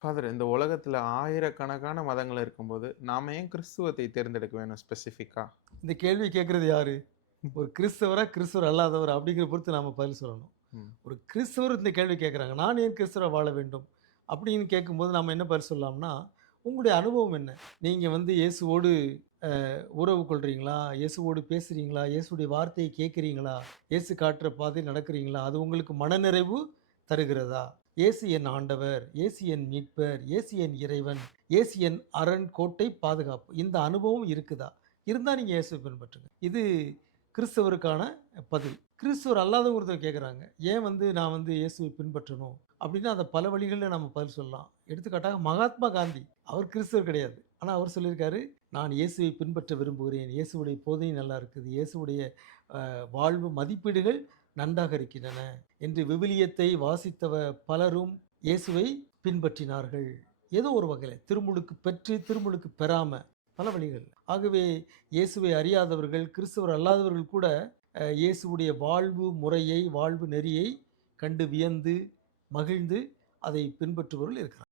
Father, இந்த உலகத்துல ஆயிரக்கணக்கான மதங்கள் இருக்கும்போது, நாம ஏன் கிறிஸ்துவத்தை தேர்ந்தெடுக்க வேணும் ஸ்பெசிஃபிக்கா? இந்த கேள்வி கேட்கறது யாரு? ஒரு கிறிஸ்தவரா, கிறிஸ்தவர் அல்லாதவரா அப்படிங்கிற பொறுத்து நாம பதில் சொல்லணும். ம். ஒரு கிறிஸ்தவர் இந்த கேள்வி கேட்குறாங்க. நான் ஏன் கிறிஸ்தவரா வாழ வேண்டும்? அப்படின்னு கேட்கும்போது நம்ம என்ன பதில் சொல்லலாம்னா, உங்களுடைய அனுபவம் என்ன? நீங்க வந்து இயேசுவோடு உறவு கொள்றீங்களா? இயேசுவோடு பேசுறீங்களா? இயேசுவுடைய வார்த்தையை கேட்கிறீங்களா? இயேசு காட்டுற பாதையில் நடக்கிறீங்களா? அது உங்களுக்கு மனநிறைவு தருகிறதா? இயேசு என் ஆண்டவர், இயேசு என் மீட்பர், இயேசு என் இறைவன், இயேசு என் அரண், கோட்டை, பாதுகாப்பு. இந்த அனுபவம் இருக்குதா? இருந்தா நீங்க இயேசுவை பின்பற்றுங்க. இது கிறிஸ்தவருக்கான பதில். கிறிஸ்தவர் அல்லாதவங்க ஒருத்தர் கேட்குறாங்க. ஏன் வந்து நான் வந்து இயேசுவை பின்பற்றணும்? அப்படின்னா அத பல வழிகள்ல நம்ம பதில் சொல்லலாம். எடுத்துக்காட்டாக மகாத்மா காந்தி. அவர் கிறிஸ்தவர் கிடையாது. ஆனா அவர் சொல்லியிருக்காரு, "நான் இயேசுவை பின்பற்ற விரும்புகிறேன். இயேசுவுடைய போதனை நல்லா இருக்குது. இயேசுவுடைய வாழ்வு மதிப்பீடுகள் நன்றாக இருக்கின்றன" என்று விவிலியத்தை வாசித்தவ பலரும் இயேசுவை பின்பற்றினார்கள். ஏதோ ஒரு வகையில திருமுழுக்கு பெற்று, திருமுழுக்கு பெறாம பல வழிகள். ஆகவே இயேசுவை அறியாதவர்கள், கிறிஸ்தவர் அல்லாதவர்கள் கூட இயேசுவுடைய வாழ்வு முறையை, வாழ்வு நெறியை கண்டு வியந்து, மகிழ்ந்து அதை பின்பற்றுபவர்கள் இருக்கிறார்கள்.